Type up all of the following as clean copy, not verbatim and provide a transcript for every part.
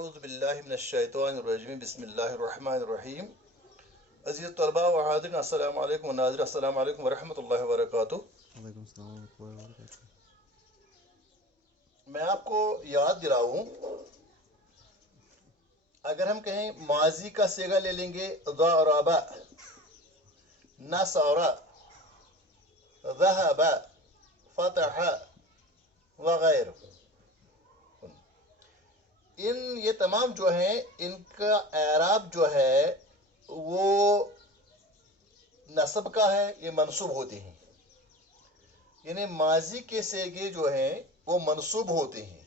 अऊज़ु बिल्लाहि मिनश शैतानिर रजीम बिस्मिल्लाहिर रहमानिर रहीम। अज़ीज़ तलबा व हाज़िरीन, अस्सलामु अलैकुम व नाज़रीन, अस्सलामु अलैकुम व रहमतुल्लाहि व बरकातुहू। वालेकुम सलाम व बरकातुहू। मैं आपको याद दिलाऊं, अगर हम कहें माजी का सेगा ले लेंगे ज़रबा, नसरा, ज़हब, फ़तह वगैरह, ये तमाम जो हैं इनका एराब जो है वो नसब का है, ये मनसूब होते हैं। यानी माजी के सेगे जो हैं वो मनसूब होते हैं,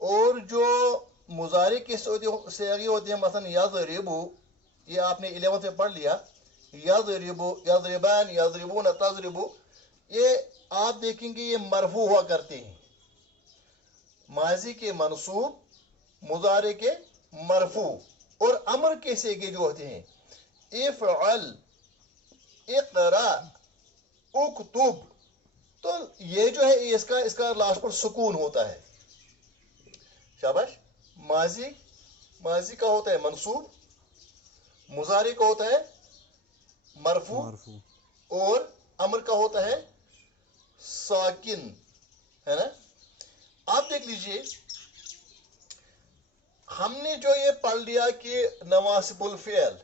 और जो मुजारे के सेगे होते हैं, मसलन यज़रिबु, ये आपने 11th में पढ़ लिया, यज़रिबु, यज़रिबान, यज़रिबून, तज़रिबु, ये आप देखेंगे ये मरफू हुआ करते हैं। माजी के मनसूब, मुजारे के मरफू, और अमर के सेगे जो होते हैं इफ़अल, इक़रा, उक्तुब, तो ये जो है इसका लास्ट पर सुकून होता है। शाबाश। माजी का होता है मनसूब, मुजारे का होता है मरफू, और अमर का होता है साकिन, है ना। आप देख लीजिए, हमने जो ये पढ़ लिया कि नवासिबुल फ़िअल,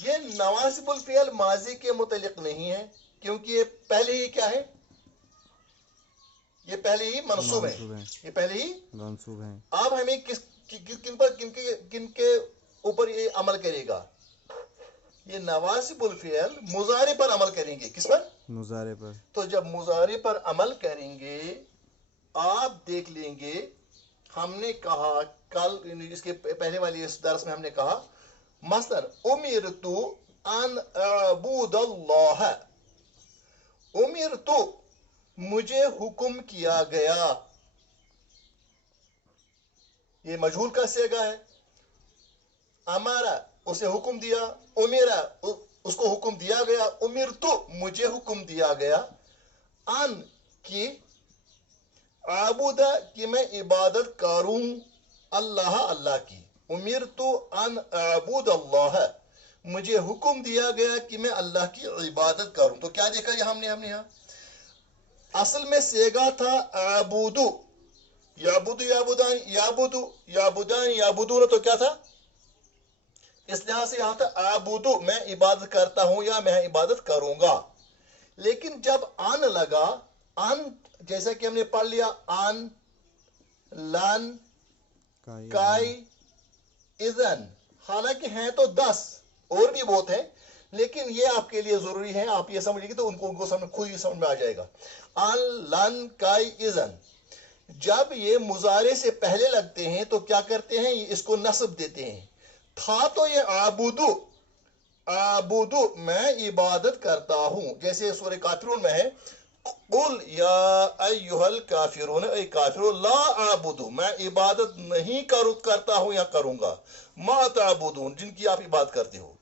ये नवासिबुल फ़िअल माजी के मुतल्लिक़ नहीं है, क्योंकि ये पहले ही क्या है, ये पहले ही मनसूब है, ये पहले ही मनसूब है। अब हमें किनके ऊपर ये अमल करेगा, ये नवासिबुल फ़िअल मुजारे पर अमल करेंगे। किस पर? मुजारे पर। तो जब मुजारे पर अमल करेंगे, आप देख लेंगे, हमने कहा कल, इसके पहले वाली इस दर्स में हमने कहा, मसलन उमिरतु अन अबूदल्लाह, उमिरतु, मुझे हुक्म किया गया, ये मजहूल का सेगा है। अमारा, उसे हुक्म दिया, उमिरा, उसको हुक्म दिया गया, उमिरतु, मुझे हुक्म दिया गया, अन, की, आबुदा, कि मैं इबादत करूं, अल्लाह, अल्लाह की। उमिरतु अन आबुद अल्लाह, मुझे हुक्म दिया गया कि मैं अल्लाह की इबादत करूं। तो क्या देखा हमने यहाँ असल में सेगा था आबुदु, याबुदु, याबुदान, याबुदु, याबुदान, याबुदून, तो क्या था, इस लिहाज से यहाँ था आबुदु, मैं इबादत करता हूं या मैं इबादत करूंगा। लेकिन जब अन लगा, अन जैसा कि हमने पढ़ लिया, अन, लन, काई, इज़न, हालांकि हैं तो 10 और भी बहुत हैं, लेकिन ये आपके लिए जरूरी है, आप ये समझिए तो उनको समझ, खुद ही समझ में आ जाएगा। अन, लन, काई, इज़न, जब ये मुजारे से पहले लगते हैं तो क्या करते हैं, इसको नस्ब देते हैं। था तो ये आबुदु, आबुदु, मैं इबादत करता हूं, जैसे सूरह काफिरून में है, कुल या अय्युहल काफिरून, ऐ काफिरून, ला आबुदु, मैं इबादत नहीं करता हूं या करूंगा, मा ताबुदून, जिनकी आप इबादत करते हो।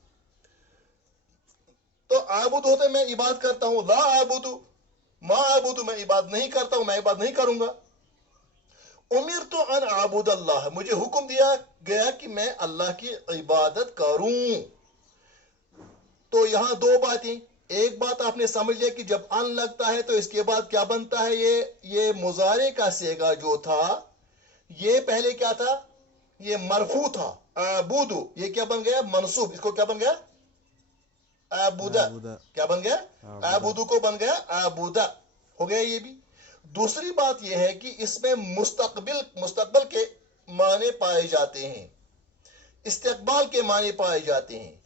तो आबुद होते मैं इबादत करता हूं, ला आबुदु, मा आबुदु, मैं इबादत नहीं करता हूं, मैं इबादत नहीं करूंगा। उमिरतु अन आबुद अल्लाह, मुझे हुक्म दिया गया कि मैं अल्लाह की इबादत करूं। तो यहां दो बातें, एक बात आपने समझ लिया कि जब अन लगता है तो इसके बाद क्या बनता है, ये मुजारे का सेगा जो था, ये पहले क्या था, ये मरफू था, आबुदु, ये क्या बन गया, मनसूब, इसको क्या बन गया, आबुदा, क्या बन गया, आबुदु को बन गया आबुदा, हो गया ये भी। दूसरी बात यह है कि इसमें मुस्तकबिल के माने पाए जाते हैं, इस्तिकबाल के माने पाए जाते हैं।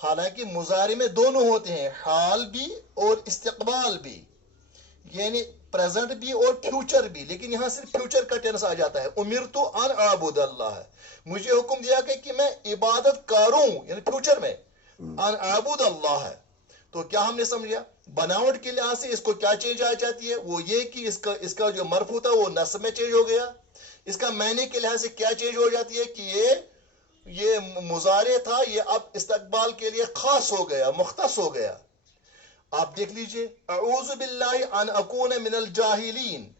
हालांकि मुजारे में दोनों होते हैं, हाल भी और इस्तिकबाल भी, यानी प्रेजेंट भी और फ्यूचर भी, लेकिन यहां सिर्फ फ्यूचर का टेंस आ जाता है। उमिरतु अन आबुद अल्लाह, मुझे हुक्म दिया कि मैं इबादत करूं, यानी फ्यूचर में, अन आबुद अल्लाह। तो क्या हमने समझा, बनावट के लिहाज से इसको क्या चेंज आ जाती है, वो ये कि इसका जो मरफू था वो नस्ब में चेंज हो गया। इसका मैने के लिहाज से क्या चेंज हो जाती है कि ये मुजारे था, ये अब इस्तकबाल के लिए खास हो गया, मुख्तस हो गया। आप देख लीजिए, अऊज़ु बिल्लाहि अन अकून मिनल जाहिलीन,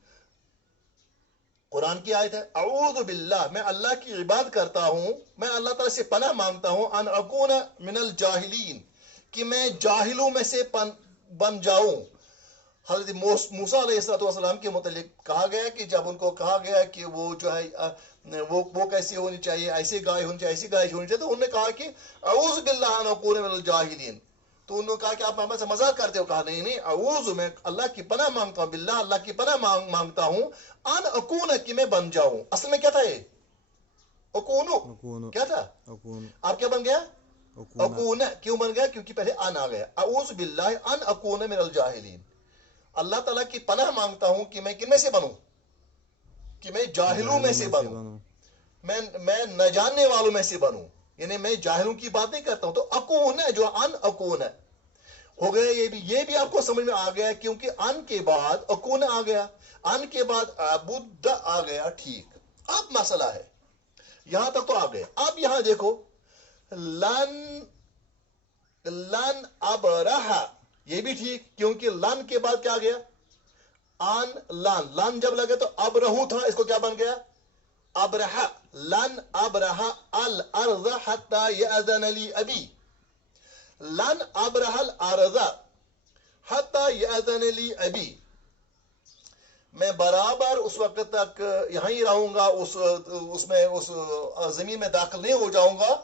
قرآن کی آیت ہے اعوذ باللہ میں اللہ کی عبادت کرتا ہوں میں اللہ تعالیٰ سے پناہ مانگتا ہوں ان اکون من الجاہلین کہ میں جاہلوں میں سے بن جاؤں. حضرت موسیٰ علیہ السلام کے متعلق کہا گیا کہ جب ان کو کہا گیا کہ وہ جو ہے وہ کیسی ہونی چاہیے, ایسی گائے ہونی چاہیے, ایسی گائے ہونی چاہیے, تو انہوں نے کہا کہ اعوذ باللہ ان اکون من الجاہلین. تو انہوں نے کہا کہ آپ ہمیں سے مذاق کرتے ہو. کہا نہیں اعوذ میں اللہ کی پناہ مانگتا ہوں باللہ اللہ کی پناہ مانگتا ہوں ان اکون کہ میں بن جاؤں. اصل میں کیا تھا یہ اکونو کیا تھا آپ کیا بن گیا اکون. کیوں بن گیا کیونکہ پہلے ان آ گیا. اعوذ باللہ ان اکون من الجاہلین اللہ تعالیٰ کی پناہ مانگتا ہوں کہ میں کن میں سے بنوں کہ میں جاہلوں میں سے بنوں میں نہ جاننے والوں میں سے بنوں یعنی میں جاہلوں کی بات نہیں کرتا ہوں. تو اکون ہے جو ان اکون ہے ہو گیا. یہ بھی آپ کو سمجھ میں آ گیا کیونکہ ان کے بعد اکون آ گیا, ان کے بعد عبد آ گیا. ٹھیک, اب مسئلہ ہے یہاں تک تو آ گئے. اب یہاں دیکھو لن ابرح یہ بھی ٹھیک کیونکہ لن کے بعد کیا گیا ان لن جب لگے تو ابرہو تھا, اس کو کیا بن گیا ابرح. لن ابرح الارض حتى يأذن لي ابی. لن ابرح الارض حتى يأذن لي ابی میں برابر اس وقت تک یہاں ہی رہوں گا, اس زمین میں داخل نہیں ہو جاؤں گا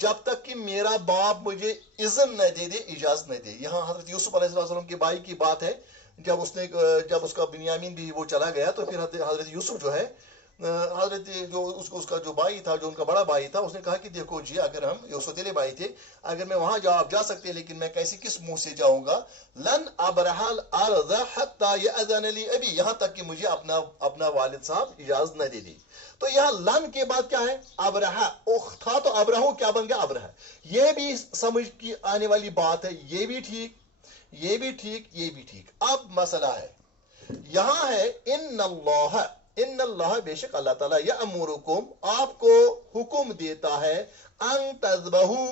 جب تک کہ میرا باپ مجھے اذن نہ دے اجازت نہ دے. یہاں حضرت یوسف علیہ السلام کے بھائی کی بات ہے. جب اس کا بنیامین بھی وہ چلا گیا تو پھر حضرت یوسف جو ہے حضرت جو اس کا جو بھائی تھا جو ان کا بڑا بھائی تھا اس نے کہا کہ دیکھو جی اگر ہم یہ سوتیلے بھائی تھے اگر میں وہاں آپ جا سکتے ہیں لیکن میں کس منہ سے جاؤں گا. لن ابرح الارض حتى يأذن لي ابی یہاں تک کہ مجھے اپنا والد صاحب اجازت نہ دے دی. تو یہاں لن کے بعد کیا ہے ابرح تھا تو ابرہو کیا بن گیا ابرہ. یہ بھی سمجھ کی آنے والی بات ہے. یہ بھی ٹھیک یہ بھی ٹھیک یہ بھی ٹھیک. اب مسئلہ ہے یہاں ہے ان اللہ بے شک اللہ تعالیٰ یأمرکم آپ کو حکم دیتا ہے ان تذبحو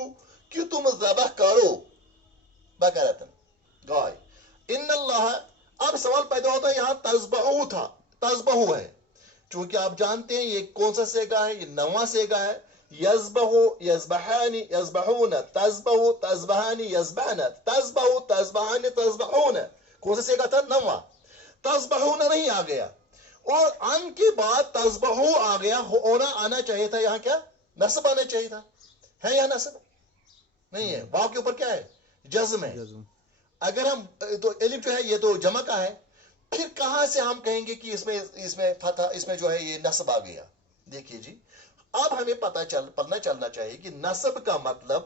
کہ تم ذبح کرو بقرۃ گائے. ان اللہ اب سوال پیدا ہوتا ہے یہاں تذبحو تھا تذبحو ہے چونکہ آپ جانتے ہیں یہ کون سا سیگا ہے, یہ نواں سیگا ہے. یذبحو یذبحان یذبحون تذبحو تذبحان یذبحن تذبحو تذبحان تذبحون کون سا سیگا تھا نواں. تذبحون نہیں آ گیا اور ان کے بعد تذبحو آ گیا. ہونا آنا چاہیے تھا یہاں کیا نصب آنا چاہیے تھا. ہے یہاں نصب نہیں ہے. واو کے اوپر کیا ہے جزم ہے. اگر ہم تو الف جو ہے یہ تو جمع کا ہے پھر کہاں سے ہم کہیں گے کہ اس میں جو ہے یہ نصب آ گیا. دیکھیے جی اب ہمیں پتہ چلنا چاہیے کہ نصب کا مطلب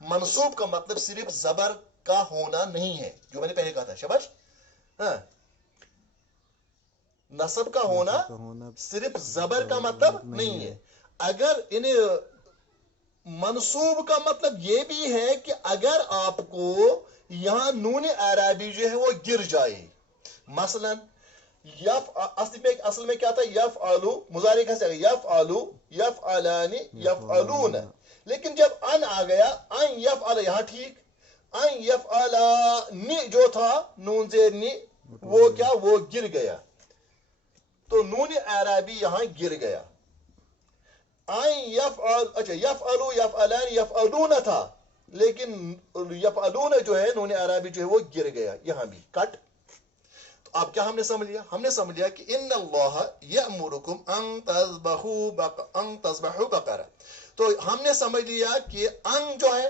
منصوب کا مطلب صرف زبر کا ہونا نہیں ہے جو میں نے پہلے کہا تھا. شاباش. ہاں نصب کا ہونا صرف زبر کا مطلب نہیں ہے. اگر انہیں منصوب کا مطلب یہ بھی ہے کہ اگر آپ کو یہاں نون اعرابی جو ہے وہ گر جائے مثلا اصل میں کیا تھا یفعلو مضارع کا سے یفعلو یفعلان یفعلون لیکن جب ان آ گیا ان یفعل یہاں ٹھیک ان یفعلان جو تھا نون زیر نی وہ کیا وہ گر گیا تو نون اعرابی یہاں گر گیا. اچھا یفعلو یفعلان یفعلون تھا لیکن یفعلون جو ہے نون اعرابی جو ہے وہ گر گیا یہاں بھی کٹ. تو اب کیا ہم نے سمجھ لیا ہم نے سمجھ لیا کہ ان اللہ یأمرکم ان تذبحوا بقرہ. تو ہم نے سمجھ لیا کہ ان جو ہے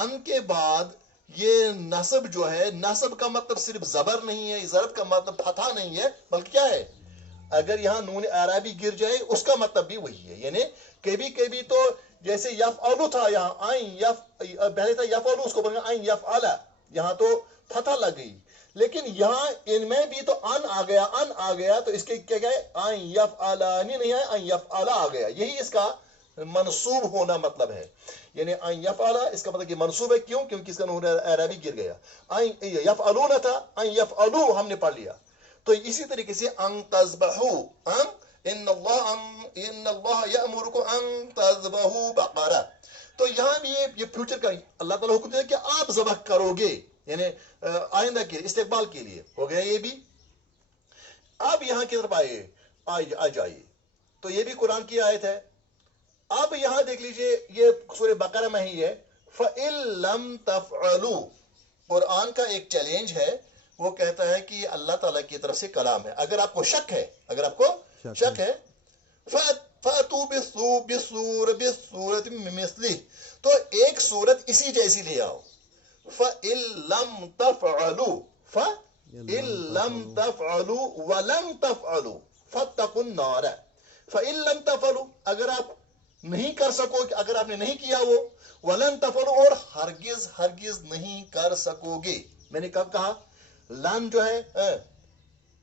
ان کے بعد یہ نصب جو ہے نصب کا مطلب صرف زبر نہیں ہے ضرب کا مطلب فتحہ نہیں ہے بلکہ کیا ہے اگر یہاں نون اعرابی گر جائے اس کا مطلب بھی وہی ہے. یعنی کبھی تو جیسے یفعلو تھا یہاں پہلے تھا یفعلو اس کو بن گیا یفعل یہاں تو فتح لگ گئی لیکن یہاں ان میں بھی تو ان آ گیا تو اس کے کیا گئے یفعلانی نہیں ہے یفعل آ گیا. یہی اس کا منصوب ہونا مطلب ہے. یعنی یفعل اس کا مطلب کہ منصوب ہے کیوں کیونکہ اس کا نون اعرابی گر گیا. یفعلون تھا یفعلو ہم نے پڑھ لیا. تو اسی طریقے سے ان تذبحوا ان اللہ یأمرکم ان تذبحوا بقرہ. تو یہاں بھی یہ فیوچر کا اللہ تعالیٰ حکم دیتا ہے کہ آپ ذبح کرو گے یعنی آئندہ کے لیے استقبال کے لیے ہو گیا یہ بھی. اب یہاں کی طرف آئے आ जाइए। तो ये भी कुरान की आयत है। अब यहां देख लीजिए, ये सूरह बकरा में ही है, फ़इल्लम तफ़अलू। कुरान का एक चैलेंज है, वो कहता है कि अल्लाह ताला की तरफ से कलाम है। अगर आपको शक है, अगर आपको शक है, फ़अतू बिस्सूरत मिस्लिह, तो एक सूरत इसी जैसी ले आओ। फ़इल्लम तफ़अलू फ़इल्लम तफ़अलू वलम तफ़अलू फ़त्तकुन नार। फ़इल्लम तफ़अलू, अगर आप नहीं कर सकोगे, अगर आपने नहीं किया वो, वलन तफ़अलू, और हरगिज हरगिज नहीं कर सकोगे। मैंने कब कहा लन जो है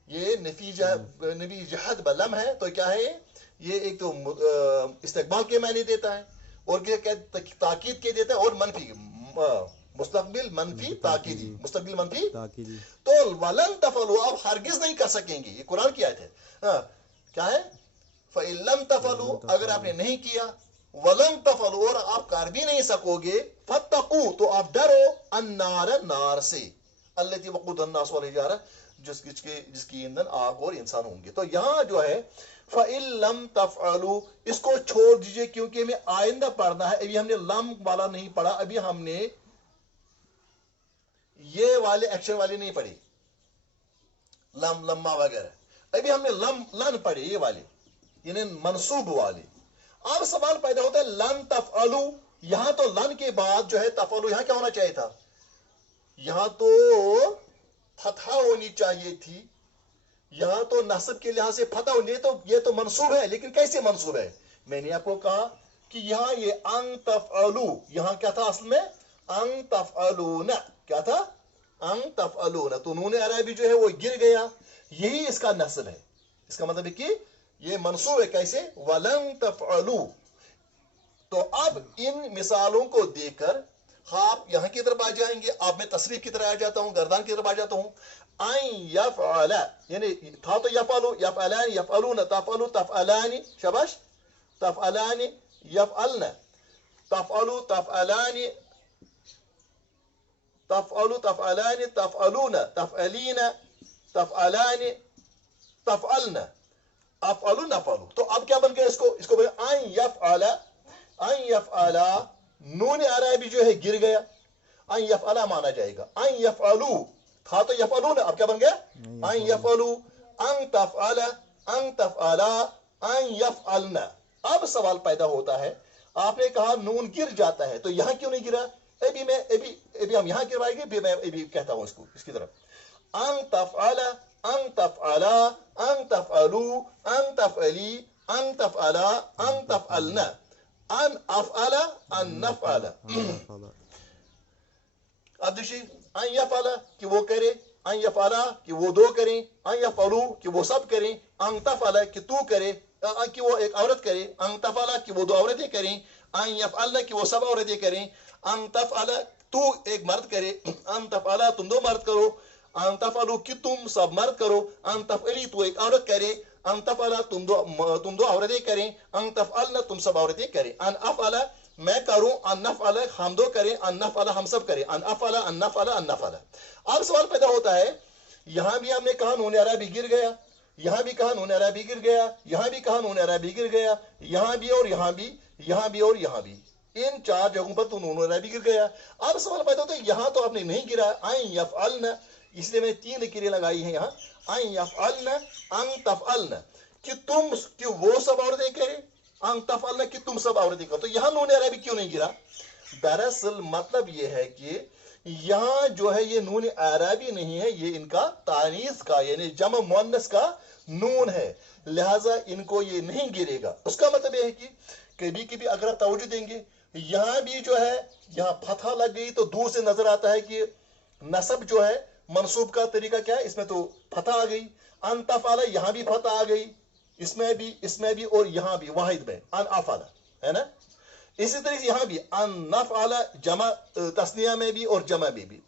ये नफी जहद बलम है, तो क्या है ये एक तो इस्तेकबाल के मायने देता है, और क्या ताकीद के देता है, और मनफी मुस्तकबिल मनफी ताकीदी, मुस्तकबिल मनफी ताकीदी। तो वलन तफ़अलू, आप हरगिज नहीं कर सकेंगे। ये कुरान की आयत है। क्या है? फ़इल्लम तफ़अलू, अगर आपने नहीं किया, वलम तफ़अलू, और आप कर भी नहीं सकोगे, फ़त्तकू, तो आप डरो, अन्नार, नार से, अल्लती वक़ूदुहा अन्नास वल हिजारा, जिसकी ईंधन आग और इंसान होंगे। तो यहां जो है फ़इल्लम तफ़अलू, इसको छोड़ दीजिए, क्योंकि हमें आइंदा पढ़ना है। अभी हमने लम वाला नहीं पढ़ा, अभी हमने ये वाले एक्शन वाले नहीं पढ़ी, लम लम्मा वगैरह। अभी हमने लन पढ़े, ये वाले यानी मनसूब वाले। अब सवाल पैदा होता है लन तफ़अलू, यहां तो लन के बाद जो है तफ़अलू, यहां क्या होना चाहिए था? यहां तो फतहा होनी चाहिए थी, यहां तो नस्ब के लिहाज से फतहा होनी, ये तो मनसूब है, लेकिन कैसे मनसूब है? मैंने आपको कहा कि यहां ये अन तफ़अलू, यहां क्या था असल में? अन तफ़अलून, क्या था? अन तफ़अलून, तो नून अरबी जो है वो गिर गया, यही इसका नस्ब है। इसका मतलब है कि ये मनसूब है, कैसे? वलन तफ़अलू। तो अब इन मिसालों को देखकर आप यहां की तरफ आ जाएंगे। अब मैं तस्रीफ की तरफ आ जाता हूं, गर्दान की तरफ आ जाता हूं। आइन यफ़अला, यानी था तो यफ़अलू, यफ़अलानी, यफ़अलून, तफ़अलू, तफ़अलानी, शाबाश, तफ़अलानी, यफ़अलन, तफ़अलू, तफ़अलानी, तफ़अलू, तफ़अलानी, तफ़अलून, तफ़अलीन, तफ़अलानी, तफ़अलन, अफ़अलू, नफ़अलू। तो अब क्या बन गया? इसको बोले आइन यफ़अला, आइन यफ़अला, नून अरबी जो है गिर गया, आइन यफ़अला माना जाएगा। आइन यफ़अलू था तो यफ़अलू ना, अब क्या बन गया? आइन यफ़अलू, अन तफ़अला, अन तफ़अला, अन यफ़अलना। अब सवाल पैदा होता है, आपने कहा नून गिर जाता है, तो यहां क्यों नहीं गिरा? अभी हम यहां गिरवाएंगे, फिर मैं अभी कहता हूं इसकी तरफ। अन तफ़अला, अन तफ़अला, अन तफ़अलू, अन तफ़अली, अन तफ़अला, अन तफ़अलना, अन अफ़अला, अन नफ़अला। अब देखिए, अन यफ़अला कि वो करे, अन यफ़अला कि वो दो करें, अन यफ़अलू कि वो सब करें, अन तफ़अला कि तू करे, कि वो एक औरत करे, अन तफ़अला कि वो दो औरतें करें, अन यफ़अलना कि वो सब औरतें करें, अन तफ़अला तू एक मर्द करे, अन तफ़अला तुम दो मर्द करो, अन तफ़अलू कि तुम सब मर्द करो, अन तफ़अली तू एक औरत करे, अन तफ़अला तुम दो औरतें करें, अन तफ़अलना तुम सब औरतें करें, अन अफ़अला मैं करूं, अन नफ़अला हम दो करें, अन नफ़अला हम सब करें, अन अफ़अला, अन नफ़अला, अन नफ़अला। अब सवाल पैदा होता है, यहां भी हमने कहा नून अरबी गिर गया, यहां भी कहा नून अरबी गिर गया, यहां भी कहा नून अरबी गिर गया, यहां भी और यहां भी, यहां भी और यहां भी, इन चार जगहों पर तो नून अरबी गिर गया। अब सवाल पैदा होता है, यहां तो आपने नहीं गिरा, आइन यफ़अलना, इसलिए मैंने 3 लकीरें लगाई हैं यहां, आइन यफ़अलना, अन तफ़अलना कि वो सब औरतें करें, अन तफ़अलना कि तुम सब औरतें करो। तो यहां नून अरबी क्यों नहीं गिरा? दरअसल मतलब ये है कि यहां जो है ये नून अरबी नहीं है, ये इनका तानीस का यानी जमा मुअन्नस का नून है, लिहाजा इनको ये नहीं गिरेगा। उसका मतलब यह है कि कभी कभी अगर आप तवज्जो देंगे, यहां भी जो है यहां फतहा लग गई तो दूर से नजर आता है कि नसब जो है मनसूब का तरीका क्या है, इसमें तो फतहा आ गई। अन तफ़अला यहां भी फतहा आ गई, इसमें भी और यहां भी, वाहिद में अन अफ़अला है ना। इसी तरह से यहां भी अन नफ़अला जमा तस्निया में भी और जमा में भी,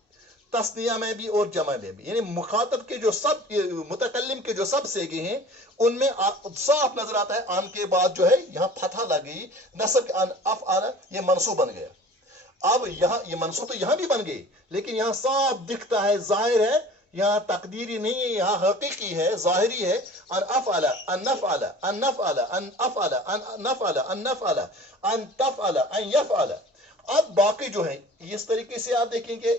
तस्निया में भी और जमा में भी, यानी मुखातब के जो सब मुतकल्लिम के जो सब सेगे हैं उनमें साफ नजर आता है अन के बाद जो है यहां फतहा लग गई, नस्ब के अन अफ़अला ये मनसूब बन गया। अब यहां ये मनसूब तो यहां भी बन गई, लेकिन यहां साफ दिखता है, जाहिर है यहाँ तकदीरी नहीं है, यहाँ हकीकी है, ज़ाहिरी है। अन अफ़अला, अन नफ़अला, अन नफ़अला, अन अफ़अला, अन नफ़अला, अन नफ़अला, अन तफ़अला, अन यफ़अला। अब बाकी जो है इस तरीके से आप देखेंगे,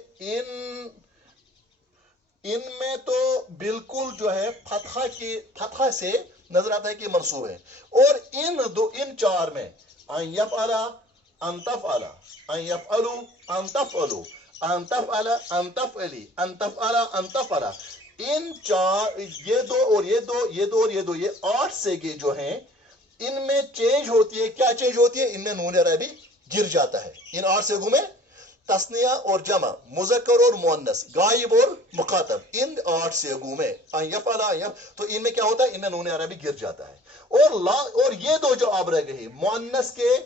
इनमें तो बिल्कुल जो है फतहा से नजर आता है कि मंसूब है। और इन चार में अन यफ़अला, अन तफ़अला, अन यफ़अलु, अन तफ़अलु, अन तफ़अला, अन तफ़अली, अन तफ़अला, अन तफ़अला, इन चार, ये दो और ये दो, ये दो और ये दो, ये 8 सेगे जो हैं, इनमें चेंज होती है। क्या चेंज होती है? इनमें नून अरबी गिर जाता है। इन 8 सेगों में तस्निया और जमा, मुज़क्कर और मुअन्नस, गायब और मुखातब, इन 8 सेगों में तो इनमें क्या होता है? इनमें नून अरबी गिर जाता है। और ये दो जो अब रह गए, मुअन्नस के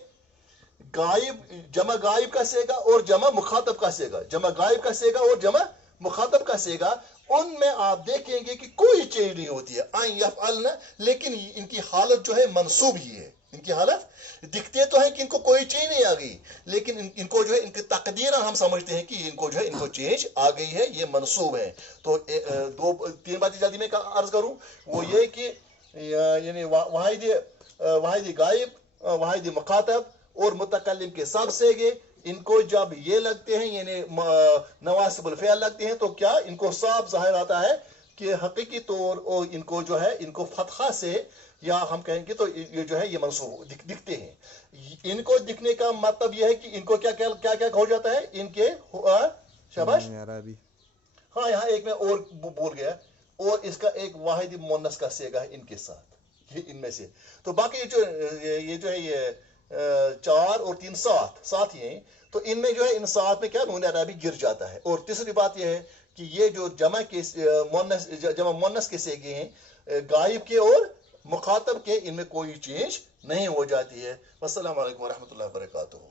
गायब, जमा गायब का सेगा और जमा मुखातब का सेगा, जमा गायब का सेगा और जमा मुखातब का सेगा, उनमें आप देखेंगे कि कोई चेंज नहीं होती है, अन यफ़अलना, लेकिन इनकी हालत जो है मंसूब ही है। इनकी हालत दिखते तो है कि इनको कोई चेंज नहीं आ गई, लेकिन इनको जो है, इनकी तकदीर हम समझते हैं कि इनको जो है, इनको चेंज आ गई है, ये मंसूब है। तो 3 बातें जल्दी में अर्ज करूं, वो ये कि यानी वाहिद गायब, वाहिद मुखातब और मुतकल्लिम के सब सेगे, इनको जब ये लगते हैं, यानी नवासिबुल फ़िअल लगते हैं, तो क्या इनको साफ ज़ाहिर आता है कि हकीकी तौर और इनको जो है, इनको फतहा से, या हम कहेंगे तो ये जो है, ये मंसूब दिखते हैं। इनको दिखने का मतलब यह है कि इनको क्या क्या क्या क्या हो जाता है, इनके शाबाश, अरबी। हाँ, यहाँ एक मैं और बोल गया, और इसका एक वाहिद मुअन्नस का सेगा है इनके साथ, ये इनमें से। तो बाकी ये जो है, ये 4 और 3 सात ही हैं, तो इनमें जो है, इन 7 में क्या नून अरबी गिर जाता है। और तीसरी बात यह है कि ये जो जमा मुअन्नस के सेगे हैं, गायब के और मुखातब के, इनमें कोई चेंज नहीं हो जाती है। वस्सलामु अलैकुम व रहमतुल्लाहि व बरकातुहू।